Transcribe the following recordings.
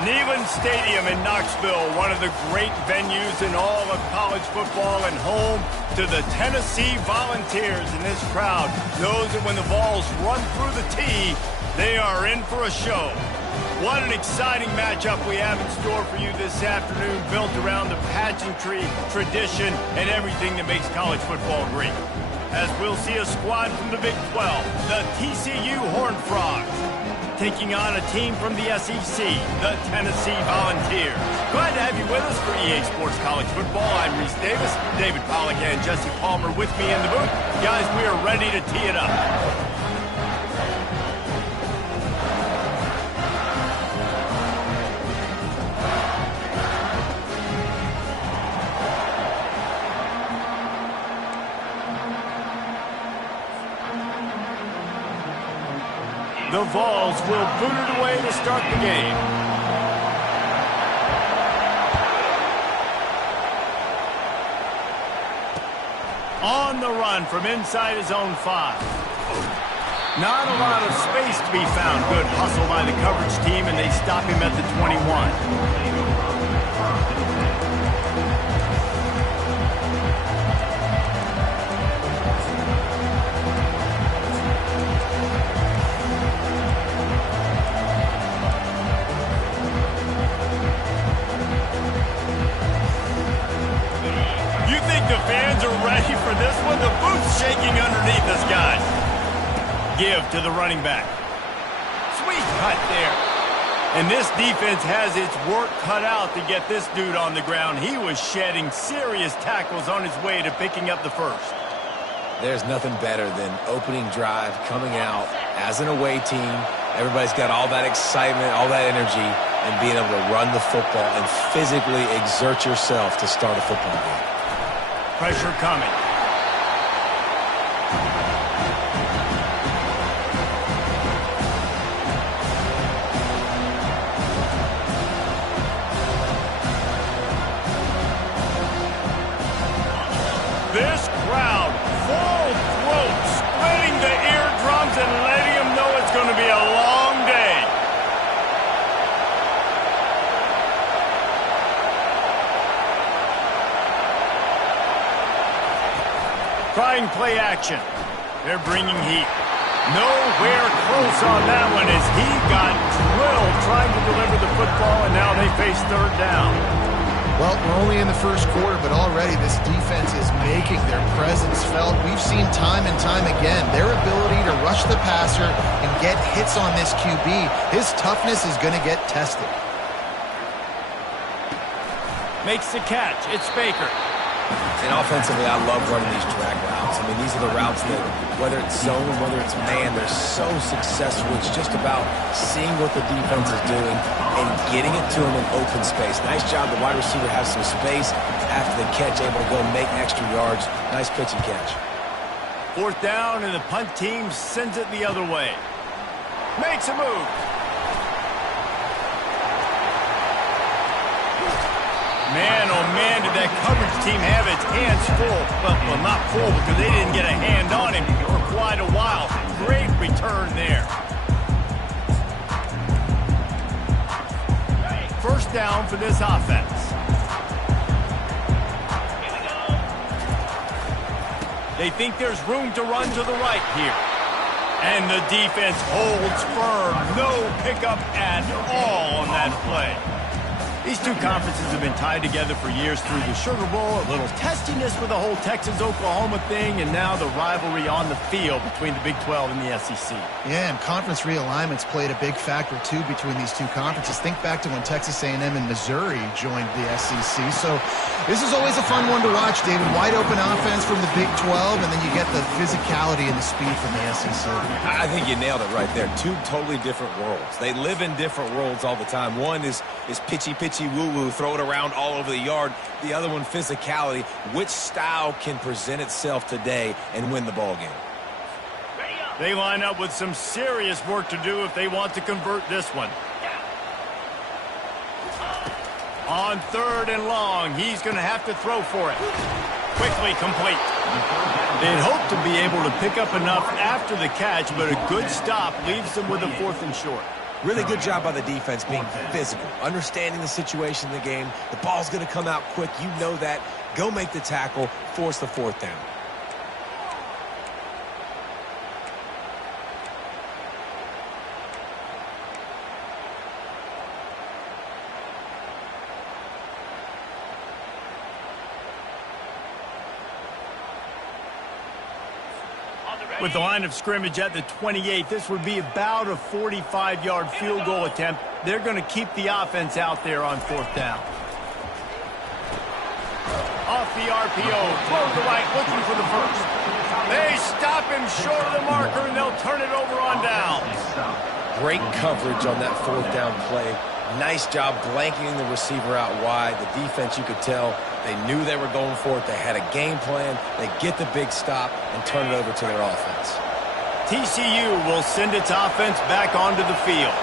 Neyland Stadium in Knoxville, one of the great venues in all of college football, and home to the Tennessee Volunteers. And this crowd knows that when the balls run through the tee, they are in for a show. What an exciting matchup we have in store for you this afternoon, built around the pageantry, tradition, and everything that makes college football great. As we'll see a squad from the Big 12, the TCU Horned Frogs, taking on a team from the SEC, the Tennessee Volunteers. Glad to have you with us for EA Sports College Football. I'm Reese Davis, David Pollack and Jesse Palmer with me in the booth. Guys, we are ready to tee it up. The Vols will boot it away to start the game. On the run from inside his own 5. Not a lot of space to be found. Good hustle by the coverage team, and they stop him at the 21. This one, the boot's shaking underneath us, guys. Give to the running back. Sweet cut there. And this defense has its work cut out to get this dude on the ground. He was shedding serious tackles on his way to picking up the first. There's nothing better than opening drive, coming out as an away team. Everybody's got all that excitement, all that energy, and being able to run the football and physically exert yourself to start a football game. Pressure coming. This crowd, full throat, splitting the eardrums and letting them know it's going to be a long day. Trying play action. They're bringing heat. Nowhere close on that one as he got drilled trying to deliver the football, and now they face third down. Well, we're only in the first quarter, but already this defense is making their presence felt. We've seen time and time again their ability to rush the passer and get hits on this QB. His toughness is going to get tested. Makes the catch. It's Baker. And offensively, I love running these drag routes. I mean, these are the routes that, whether it's zone, whether it's man, they're so successful. It's just about seeing what the defense is doing and getting it to them in open space. Nice job. The wide receiver has some space after the catch, able to go make extra yards. Nice pitch and catch. Fourth down, and the punt team sends it the other way. Makes a move. Man, oh man, did that coverage team have its hands full. Well, not full because they didn't get a hand on him for quite a while. Great return there. First down for this offense. They think there's room to run to the right here. And the defense holds firm. No pickup at all on that play. These two conferences have been tied together for years through the Sugar Bowl, a little testiness with the whole Texas-Oklahoma thing, and now the rivalry on the field between the Big 12 and the SEC. Yeah, and conference realignments played a big factor, too, between these two conferences. Think back to when Texas A&M and Missouri joined the SEC. So this is always a fun one to watch, David. Wide open offense from the Big 12, and then you get the physicality and the speed from the SEC. I think you nailed it right there. Two totally different worlds. They live in different worlds all the time. One is pitchy woo-woo, throw it around all over the yard. The other one, physicality. Which style can present itself today and win the ball game? They line up with some serious work to do if they want to convert this one. On third and long, he's going to have to throw for it. Quickly complete. They'd hoped to be able to pick up enough after the catch, but a good stop leaves them with a 4th and short. Really good job by the defense being physical, understanding the situation in the game. The ball's going to come out quick. You know that. Go make the tackle, force the fourth down. With the line of scrimmage at the 28, this would be about a 45-yard field goal attempt. They're going to keep the offense out there on fourth down. Off the RPO, throw to the right, looking for the first. They stop him short of the marker, and they'll turn it over on downs. Great coverage on that fourth down play. Nice job blanketing the receiver out wide. The defense, you could tell, they knew they were going for it. They had a game plan. They get the big stop and turn it over to their offense. TCU will send its offense back onto the field.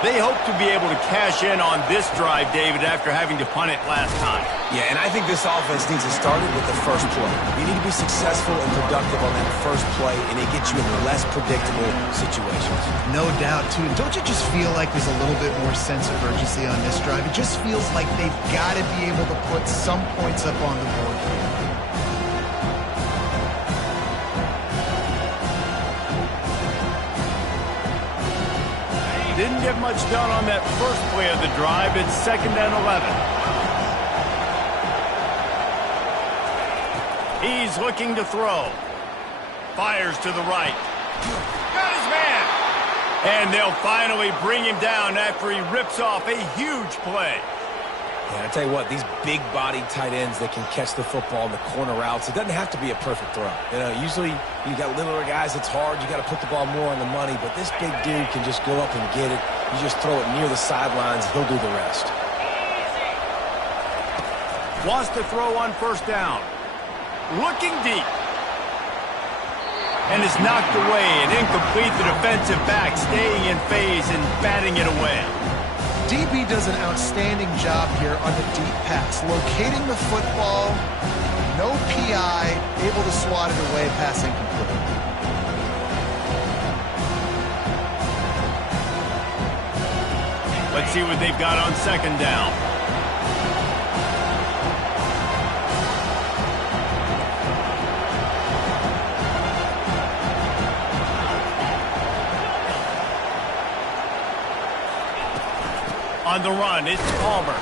They hope to be able to cash in on this drive, David, after having to punt it last time. Yeah, and I think this offense needs to start it with the first play. You need to be successful and productive on that first play, and it gets you in less predictable situations. No doubt, too. Don't you just feel like there's a little bit more sense of urgency on this drive? It just feels like they've got to be able to put some points up on the board here. Didn't get much done on that first play of the drive. It's 2nd and 11. He's looking to throw. Fires to the right. Got his man. And they'll finally bring him down after he rips off a huge play. Yeah, I tell you what, these big-bodied tight ends that can catch the football in the corner routes, it doesn't have to be a perfect throw. You know, usually you got littler guys, it's hard. You got to put the ball more on the money, but this big dude can just go up and get it. You just throw it near the sidelines, he'll do the rest. Wants to throw on first down. Looking deep. And is knocked away and incomplete. The defensive back staying in phase and batting it away. DB does an outstanding job here on the deep pass, locating the football, no PI, able to swat it away, pass incomplete. Let's see what they've got on second down. On the run, it's Palmer.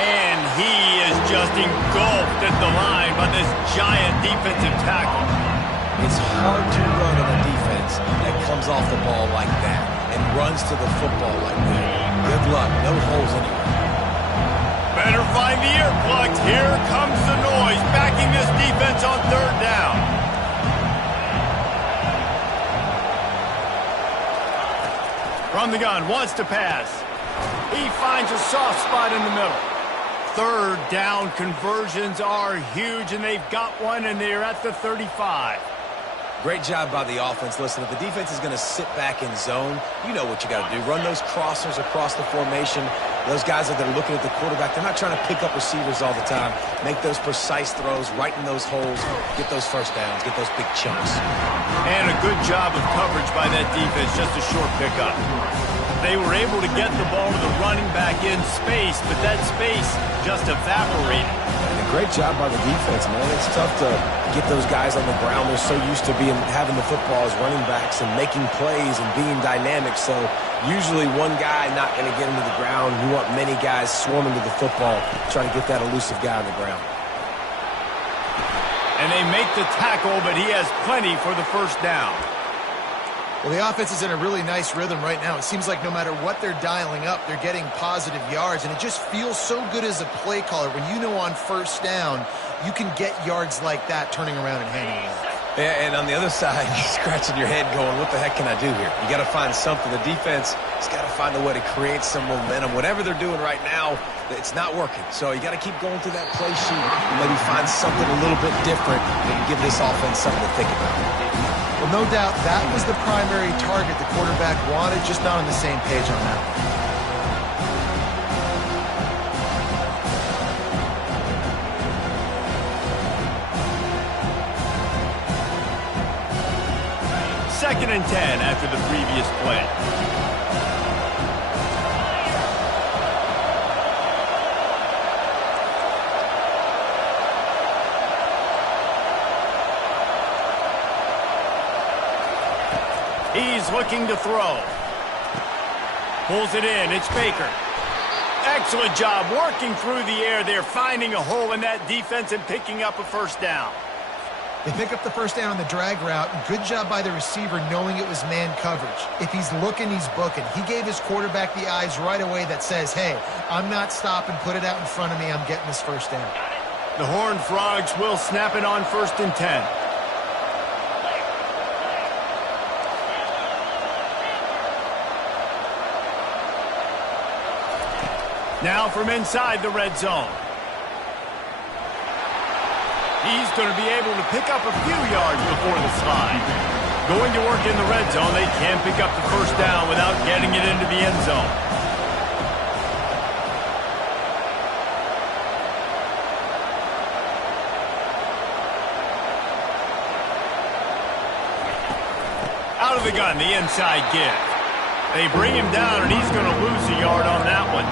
And he is just engulfed at the line by this giant defensive tackle. It's hard to run on a defense that comes off the ball like that and runs to the football like that. Good luck. No holes anywhere. Better find the earplugs. Here comes the noise, backing this defense on third down. From the gun, wants to pass. He finds a soft spot in the middle. Third down conversions are huge, and they've got one, and they're at the 35. Great job by the offense. Listen, if the defense is going to sit back in zone, you know what you got to do. Run those crossers across the formation. Those guys that are looking at the quarterback, they're not trying to pick up receivers all the time. Make those precise throws right in those holes. Get those first downs. Get those big chunks. And a good job of coverage by that defense. Just a short pickup. They were able to get the ball to the running back in space, but that space just evaporated. And a great job by the defense, man. It's tough to get those guys on the ground. They're so used to having the football as running backs and making plays and being dynamic. So usually one guy not going to get into the ground. You want many guys swarming to the football, trying to get that elusive guy on the ground. And they make the tackle, but he has plenty for the first down. Well, the offense is in a really nice rhythm right now. It seems like no matter what they're dialing up, they're getting positive yards, and it just feels so good as a play caller when you know on first down you can get yards like that turning around and hanging off. Yeah, and on the other side, you're scratching your head going, what the heck can I do here? You got to find something. The defense has got to find a way to create some momentum. Whatever they're doing right now, it's not working. So you got to keep going through that play sheet and maybe find something a little bit different that can give this offense something to think about. Well, no doubt that was the primary target the quarterback wanted, just not on the same page on that one. Second and 10 after the previous play. He's looking to throw. Pulls it in. It's Baker. Excellent job working through the air there, finding a hole in that defense and picking up a first down. They pick up the first down on the drag route. Good job by the receiver knowing it was man coverage. If he's looking, he's booking. He gave his quarterback the eyes right away that says, hey, I'm not stopping. Put it out in front of me. I'm getting this first down. The Horned Frogs will snap it on 1st and 10. Now from inside the red zone. He's going to be able to pick up a few yards before the slide. Going to work in the red zone, they can pick up the first down without getting it into the end zone. Out of the gun, the inside give. They bring him down, and he's going to lose a yard on that one.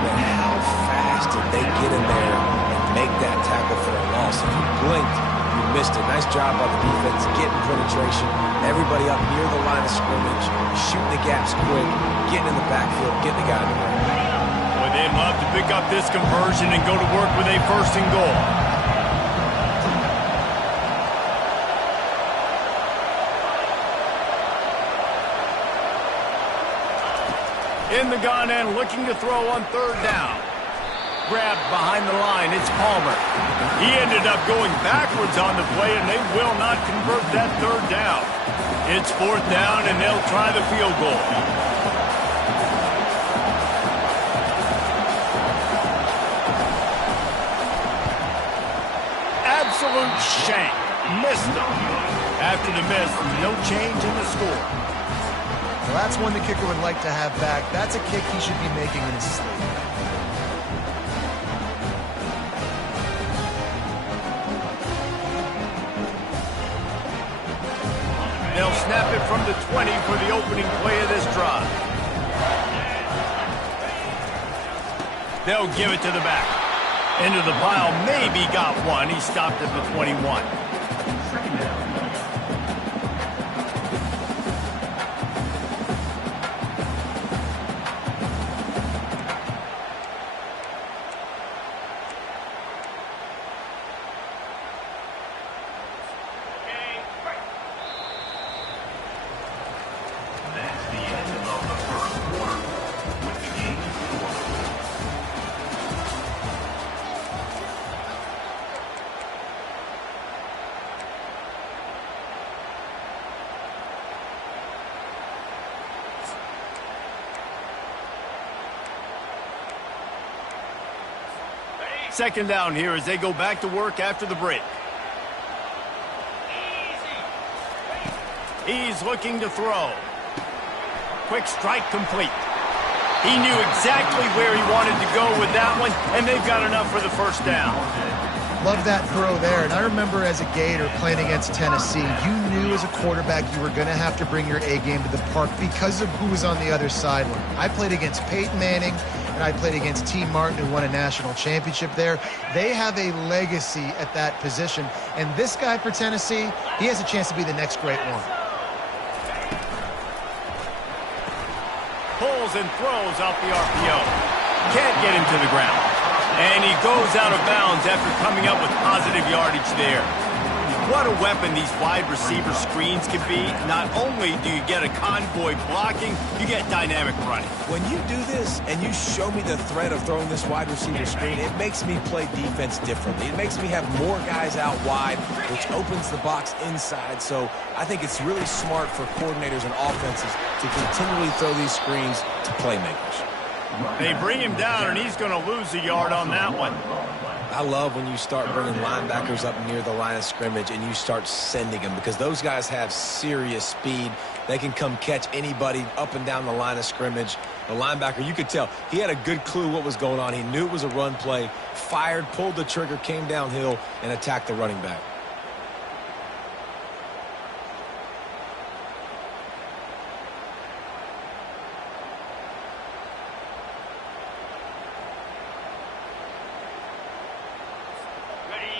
But how fast did they get in there and make that tackle for a loss? If you blinked, you missed it. Nice job by the defense, getting penetration. Everybody up near the line of scrimmage, shooting the gaps quick, getting in the backfield, getting the guy in the way. Boy, they'd love to pick up this conversion and go to work with a 1st and goal. In the gun and looking to throw on 3rd down. Grabbed behind the line, it's Palmer. He ended up going backwards on the play, and they will not convert that 3rd down. It's 4th down, and they'll try the field goal. Absolute shank. Missed him. After the miss, no change in the score. Well, that's one the kicker would like to have back. That's a kick he should be making in his sleep. They'll snap it from the 20 for the opening play of this drive. They'll give it to the back. Into the pile, maybe got one. He stopped at the 21. Second down here as they go back to work after the break. He's looking to throw. Quick strike complete. He knew exactly where he wanted to go with that one, and they've got enough for the first down. Love that throw there. And I remember as a Gator playing against Tennessee, you knew as a quarterback you were going to have to bring your A game to the park because of who was on the other sideline. I played against Peyton Manning, and I played against T. Martin, who won a national championship there. They have a legacy at that position. And this guy for Tennessee, he has a chance to be the next great one. Pulls and throws off the RPO. Can't get him to the ground. And he goes out of bounds after coming up with positive yardage there. What a weapon these wide receiver screens can be. Not only do you get a convoy blocking, you get dynamic running. When you do this and you show me the threat of throwing this wide receiver screen, it makes me play defense differently. It makes me have more guys out wide, which opens the box inside. So I think it's really smart for coordinators and offenses to continually throw these screens to playmakers. They bring him down, and he's going to lose a yard on that one. I love when you start bringing linebackers up near the line of scrimmage and you start sending them, because those guys have serious speed. They can come catch anybody up and down the line of scrimmage. The linebacker, you could tell, he had a good clue what was going on. He knew it was a run play, fired, pulled the trigger, came downhill, and attacked the running back.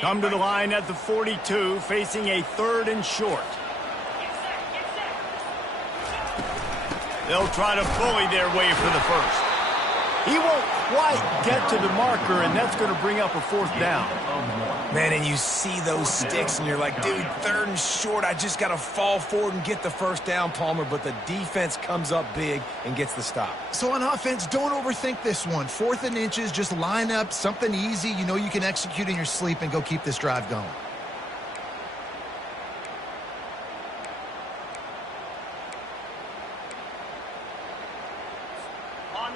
Come to the line at the 42, facing a 3rd and short. They'll try to bully their way for the first. He won't quite get to the marker, and that's going to bring up a fourth down. Man, and you see those sticks, and you're like, dude, 3rd and short, I just got to fall forward and get the first down, Palmer, but the defense comes up big and gets the stop. So on offense, don't overthink this one. 4th and inches, just line up something easy you know you can execute in your sleep and go keep this drive going.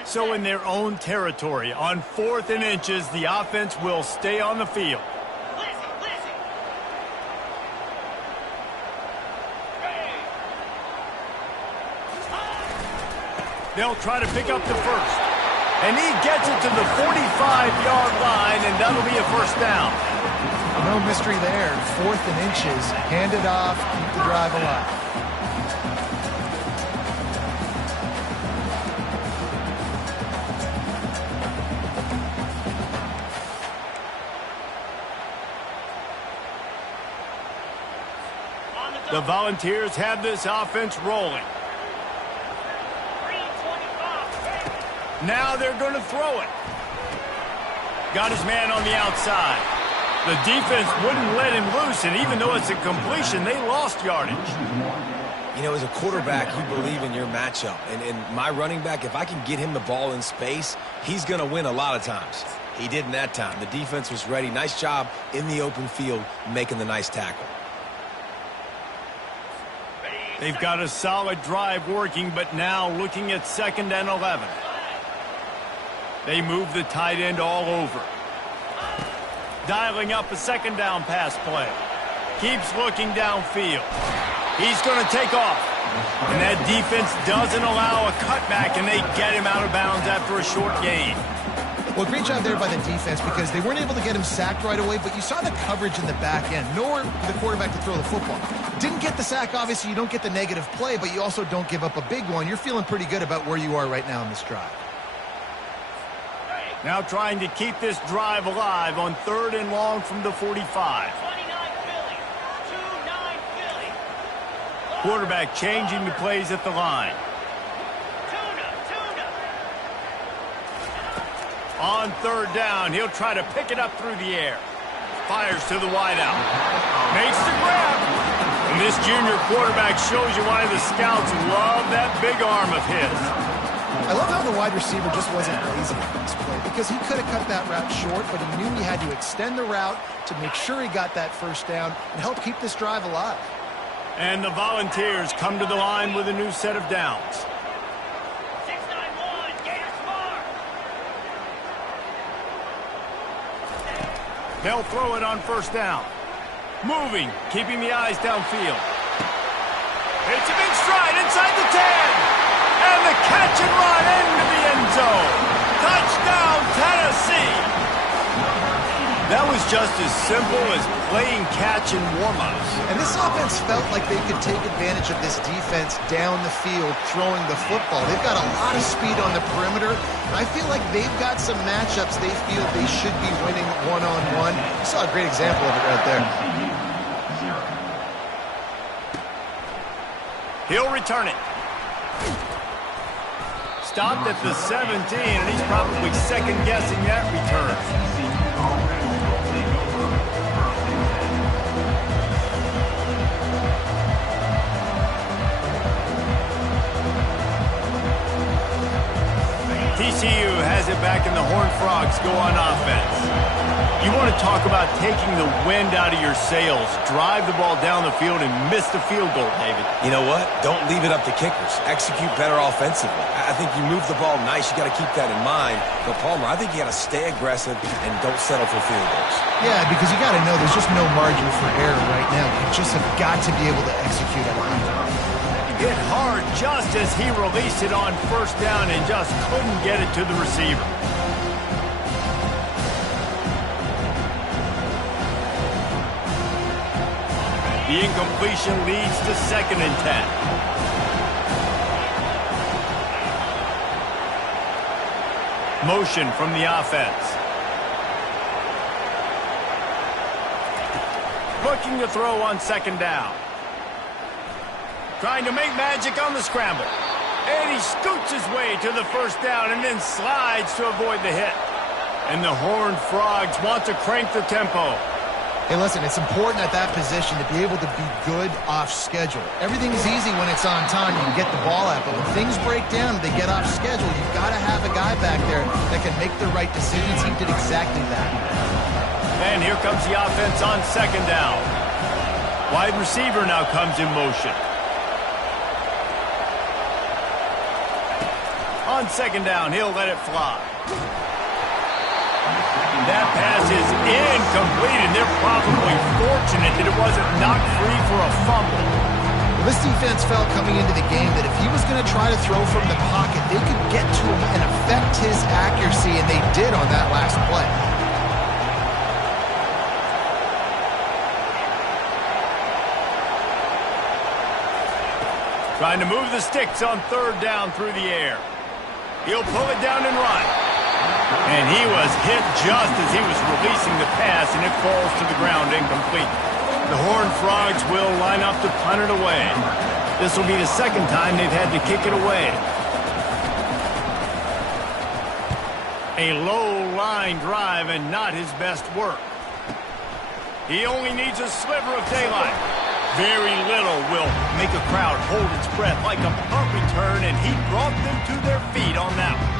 So in their own territory, on 4th and inches, the offense will stay on the field. They'll try to pick up the first. And he gets it to the 45-yard line, and that'll be a first down. No mystery there. 4th and inches. Hand it off. Keep the drive alive. The Volunteers have this offense rolling. Now they're going to throw it. Got his man on the outside. The defense wouldn't let him loose, and even though it's a completion, they lost yardage. You know, as a quarterback, you believe in your matchup. And my running back, if I can get him the ball in space, he's going to win a lot of times. He didn't that time. The defense was ready. Nice job in the open field making the nice tackle. They've got a solid drive working, but now looking at 2nd and 11. They move the tight end all over. Dialing up a 2nd down pass play. Keeps looking downfield. He's going to take off. And that defense doesn't allow a cutback, and they get him out of bounds after a short gain. Well, great job there by the defense because they weren't able to get him sacked right away, but you saw the coverage in the back end. Nowhere for the quarterback to throw the football. Didn't get the sack, obviously. You don't get the negative play, but you also don't give up a big one. You're feeling pretty good about where you are right now in this drive. Now trying to keep this drive alive on 3rd and long from the 45. Quarterback changing the plays at the line. On 3rd down, he'll try to pick it up through the air. Fires to the wideout. Makes the grab. And this junior quarterback shows you why the scouts love that big arm of his. I love how the wide receiver just wasn't lazy on this play because he could have cut that route short, but he knew he had to extend the route to make sure he got that first down and help keep this drive alive. And the Volunteers come to the line with a new set of downs. They'll throw it on 1st down. Moving, keeping the eyes downfield. It's a big stride inside the 10. And the catch and run into the end zone. Touchdown, Tennessee. That was just as simple as playing catch and warm-ups. And this offense felt like they could take advantage of this defense down the field throwing the football. They've got a lot of speed on the perimeter. I feel like they've got some matchups they feel they should be winning one-on-one. You saw a great example of it right there. He'll return it. Stopped at the 17, and he's probably second-guessing that return. TCU has it back, and the Horned Frogs go on offense. You want to talk about taking the wind out of your sails. Drive the ball down the field and miss the field goal, David. You know what? Don't leave it up to kickers. Execute better offensively. I think you move the ball nice. You got to keep that in mind. But, Palmer, I think you got to stay aggressive and don't settle for field goals. Yeah, because you got to know there's just no margin for error right now. You just have got to be able to execute at a high level. Hit hard just as he released it on 1st down and just couldn't get it to the receiver. The incompletion leads to 2nd and 10. Motion from the offense. Looking to throw on 2nd down. Trying to make magic on the scramble. And he scoots his way to the first down and then slides to avoid the hit. And the Horned Frogs want to crank the tempo. Hey, listen, it's important at that position to be able to be good off schedule. Everything's easy when it's on time. You can get the ball out, but when things break down, they get off schedule. You've got to have a guy back there that can make the right decisions. He did exactly that. And here comes the offense on second down. Wide receiver now comes in motion. On second down, he'll let it fly. That pass is incomplete, and they're probably fortunate that it wasn't knocked free for a fumble. Well, this defense felt coming into the game that if he was going to try to throw from the pocket, they could get to him and affect his accuracy, and they did on that last play. Trying to move the sticks on third down through the air. He'll pull it down and run. And he was hit just as he was releasing the pass, and it falls to the ground incomplete. The Horned Frogs will line up to punt it away. This will be the second time they've had to kick it away. A low-line drive and not his best work. He only needs a sliver of daylight. Very little will make a crowd hold its breath like a punt return, and he brought them to their feet on that one.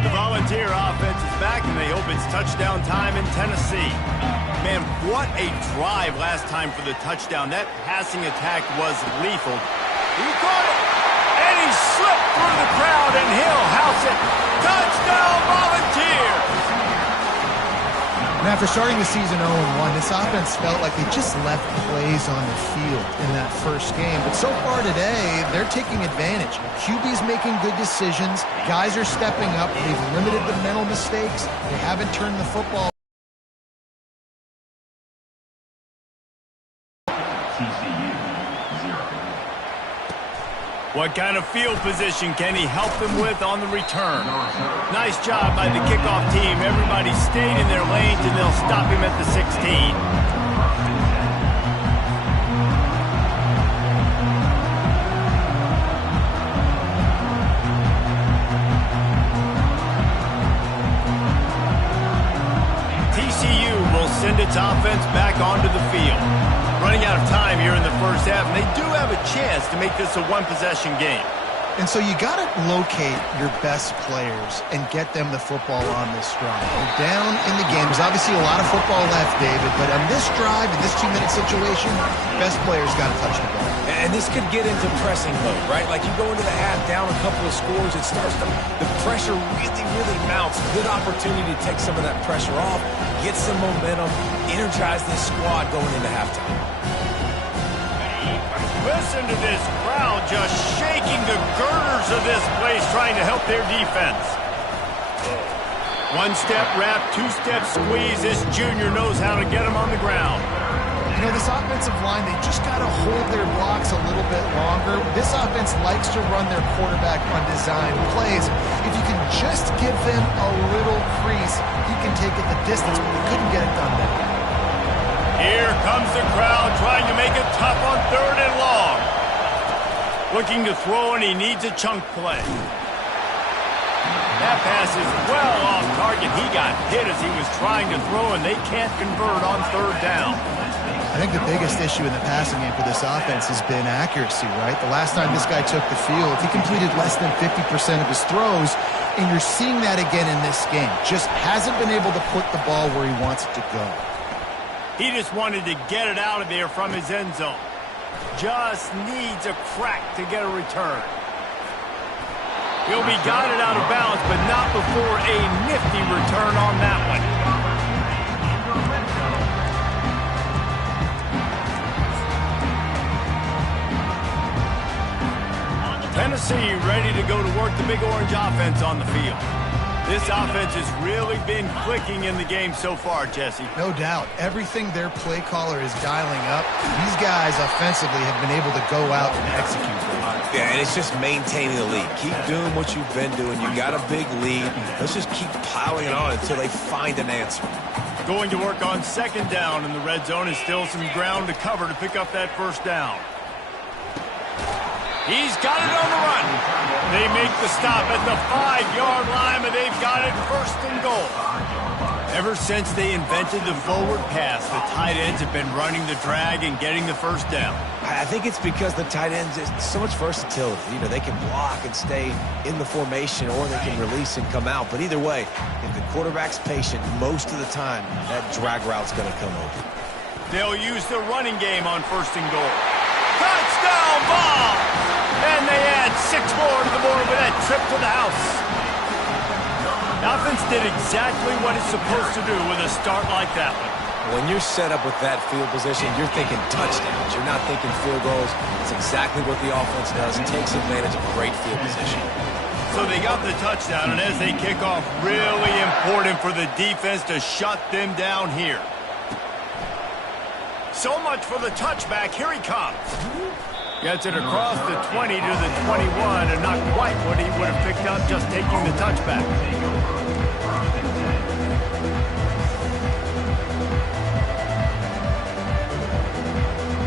The Volunteer offense is back, and they hope it's touchdown time in Tennessee. Man, what a drive last time for the touchdown. That passing attack was lethal. He caught it, and he slipped through the crowd, and he'll house it. Touchdown, Volunteers! And after starting the season 0-1, this offense felt like they just left plays on the field in that first game. But so far today, they're taking advantage. QB's making good decisions. Guys are stepping up. They've limited the mental mistakes. They haven't turned the football. What kind of field position can he help them with on the return? Nice job by the kickoff team. Everybody stayed in their lanes, and they'll stop him at the 16. TCU will send its offense back onto the field. Running out of time here in the first half, and they do have a chance to make this a one-possession game. And so you got to locate your best players and get them the football on this drive. We're down in the game. There's obviously a lot of football left, David, but on this drive, in this 2-minute situation, best players got to touch the ball. And this could get into pressing mode, right? Like you go into the half down a couple of scores, it starts to, the pressure really mounts. Good opportunity to take some of that pressure off, get some momentum, energize this squad going into halftime. Listen to this crowd just shaking the girders of this place, trying to help their defense. One-step wrap, two-step squeeze. This junior knows how to get them on the ground. You know, this offensive line, they just got to hold their blocks a little bit longer. This offense likes to run their quarterback on design plays. If you can just give them a little crease, he can take it the distance, but they couldn't get it done there. Here comes the crowd trying to make it tough on third and long. Looking to throw, and he needs a chunk play. That pass is well off target. He got hit as he was trying to throw, and they can't convert on third down. I think the biggest issue in the passing game for this offense has been accuracy, right? The last time this guy took the field, he completed less than 50% of his throws, and you're seeing that again in this game. Just hasn't been able to put the ball where he wants it to go. He just wanted to get it out of there from his end zone. Just needs a crack to get a return. He'll be guided out of bounds, but not before a nifty return on that one. Tennessee ready to go to work the Big Orange offense on the field. This offense has really been clicking in the game so far, Jesse. No doubt. Everything their play caller is dialing up, these guys offensively have been able to go out and execute. Yeah, and it's just maintaining the lead. Keep doing what you've been doing. You got a big lead. Let's just keep piling it on until they find an answer. Going to work on second down in the red zone, and still some ground to cover to pick up that first down. He's got it on the run. They make the stop at the 5-yard line, but they've got it first and goal. Ever since they invented the forward pass, the tight ends have been running the drag and getting the first down. I think it's because the tight ends is so much versatility. You know, they can block and stay in the formation, or they can release and come out. But either way, if the quarterback's patient, most of the time, that drag route's going to come open. They'll use the running game on first and goal. Touchdown ball! And they add 6 more to the board with that trip to the house. The offense did exactly what it's supposed to do with a start like that one. When you're set up with that field position, you're thinking touchdowns. You're not thinking field goals. It's exactly what the offense does. It takes advantage of great field position. So they got the touchdown, and as they kick off, really important for the defense to shut them down here. So much for the touchback. Here he comes. Gets it across the 20 to the 21, and not quite what he would have picked up just taking the touchback.